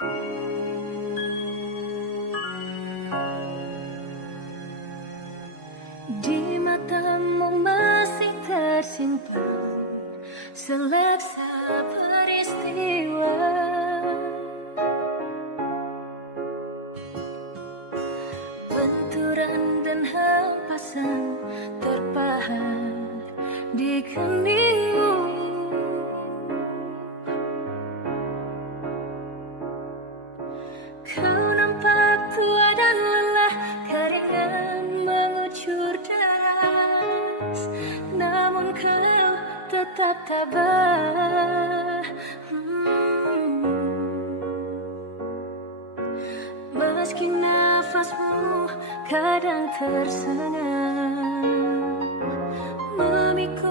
Di matamu masih tersimpan seleksa peristiwa, benturan dan hempasan terpahat di keningmu. Kau nampak tua dan lelah, keringat mengucur deras, namun kau tetap tabah. Meski nafasmu kadang tersengang, memikul